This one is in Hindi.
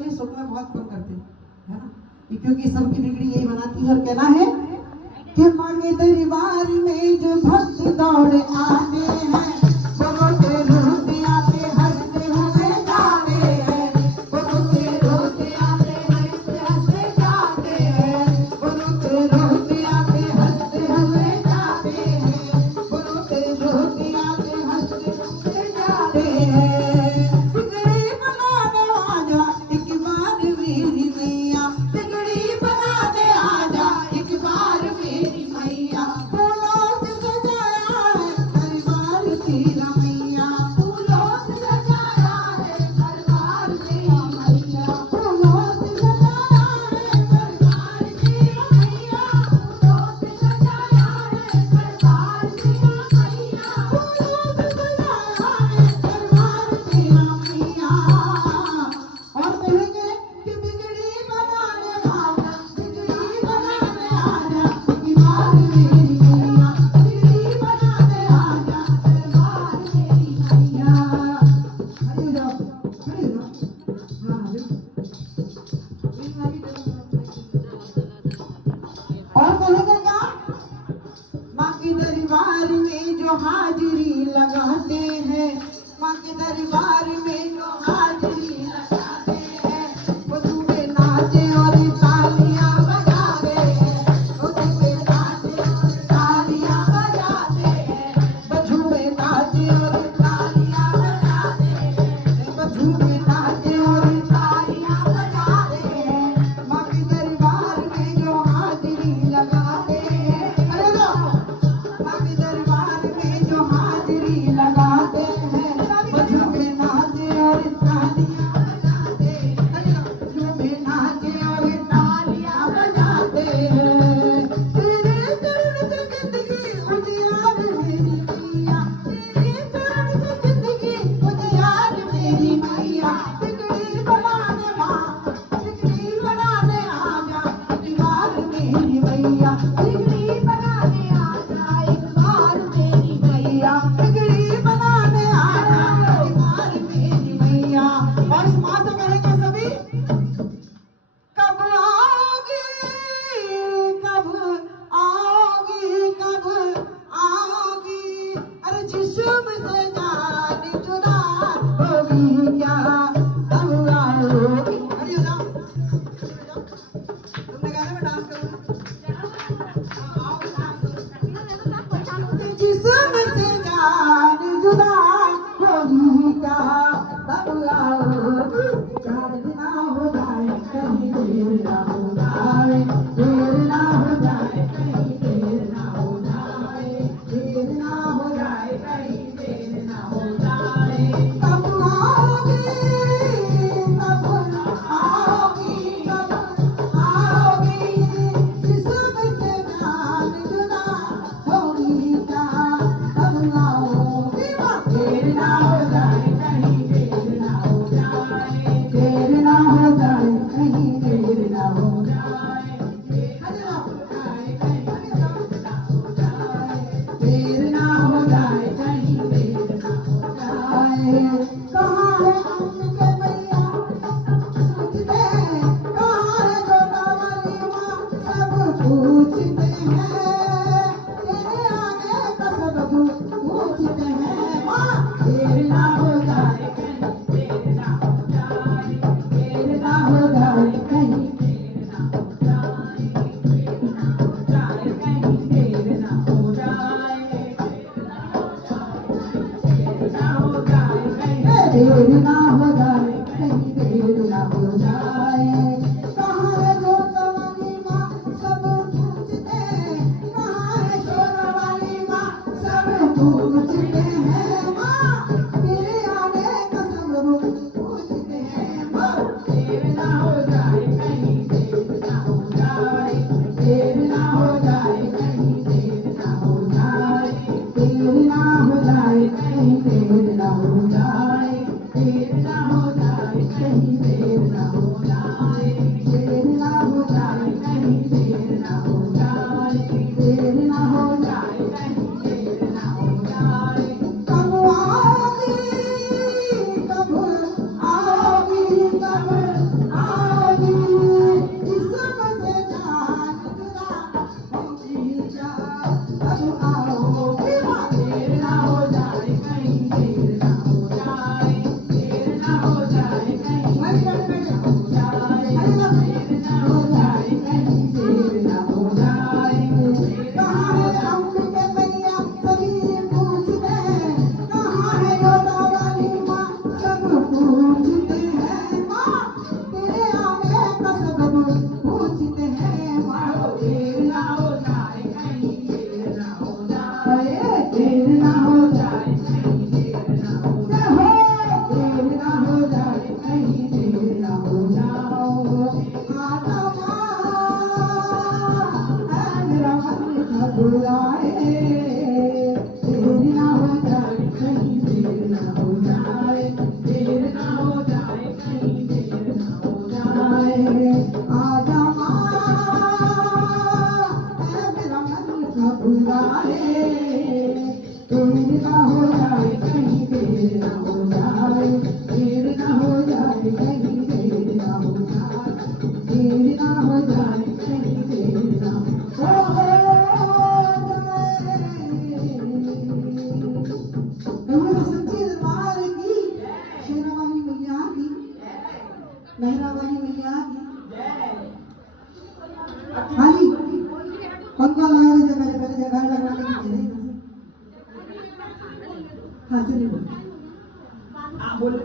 करते हैं, सुख में बहुत कम करते हैं, है ना? क्योंकि सबकी बिगड़ी यही बनाती है। और कहना है कि माँ के दरबार में जो भक्त दौड़े आते हैं, वो रोते रोते आते हंसते हुए जाते हैं, वो रोते रोते आते हंसते हंसते जाते हैं, वो रोते रोते आते हंसते हुए जाते हैं, वो रोते रोते आते हंसते हुए जाते हैं। बिगड़ी बनाने आजा एक बार मेरी मैया, बिगड़ी बनाने आजा एक बार मेरी मैया, फूलों से सजाया है दरबार तेरा मैया, फूलों से सजाया है दरबार तेरा मैया, फूलों से सजाया है दरबार तेरा मैया, फूलों से सजाया है दरबार तेरा मैया, फूलों से सजाया है दरबार तेरा मैया। और कहेंगे कि बिगड़ी बनाने आजा, बिगड़ी बनाने आजा एक बार मेरी मैया, बिगड़ी बनाने आजा दरबार मेरी मैया। खड़ी हो जाओ, खड़ी हो जाओ। हाँ और कहेंगे क्या? माँ के दरबार में जो हाजिरी लगाते हैं, माँ के दरबार में जो हाजिरी लगाते हैं, वो झूमे नाचे और तालियां बजाते हैं, वो झूमे नाचे और तालियां बजाते हैं, वो झूमे नाचे और तालियां बजाते हैं, वो झूमे नाचे और तालियां बजाते हैं। माँ के दरबार में जो हाजिरी लगाते हैं, अरे लो, माँ के दरबार में जो हाजिरी लगाते हैं, वो झूमे नाचे और तालियां बजाते हैं, झूमे नाचे और तालियां बजाते हैं। तेरे चरण से जिंदगी उजियार मेरी मैया, तेरे चरण से जिंदगी उजियार मेरी मैया, बिगड़ी बनाने माँ, बिगड़ी बनाने आजा एक बार मेरी मैया, बिगड़ी बनाने आजा एक बार मेरी मैया, बिगड़ी बनाने आजा एक बार मेरी मैया। और इस माँ से कहेंगे सभी, कब आओगी, कब आओगी, कब आओगी, अरे जिस्म से जान जुदा होगी क्या, कब आओगी। अरे हो जाओ, तुमने गाने में डांस करो, जिस्म से जान जुदा होगी क्या, कब आओगी, चांद ना हो जाए कहीं देर ना हो जाए, देर ना हो जाए कहीं देर ना हो जाए, देर ना हो जाए कहीं देर ना हो जाए, कब आओगी, कब आओगी, कब आओगी, जिस्म से जान जुदा होगी क्या, कब आओगी, देर ना हो जाए कहीं देर ना हो जाए, देर ना हो जाए कहीं देर ना हो जाए। काली मैया हाँ जी कौन कौन लगा रहे जगह पहले जगह लगवाने की दे रही हाँ चलिए बोल हाँ बोल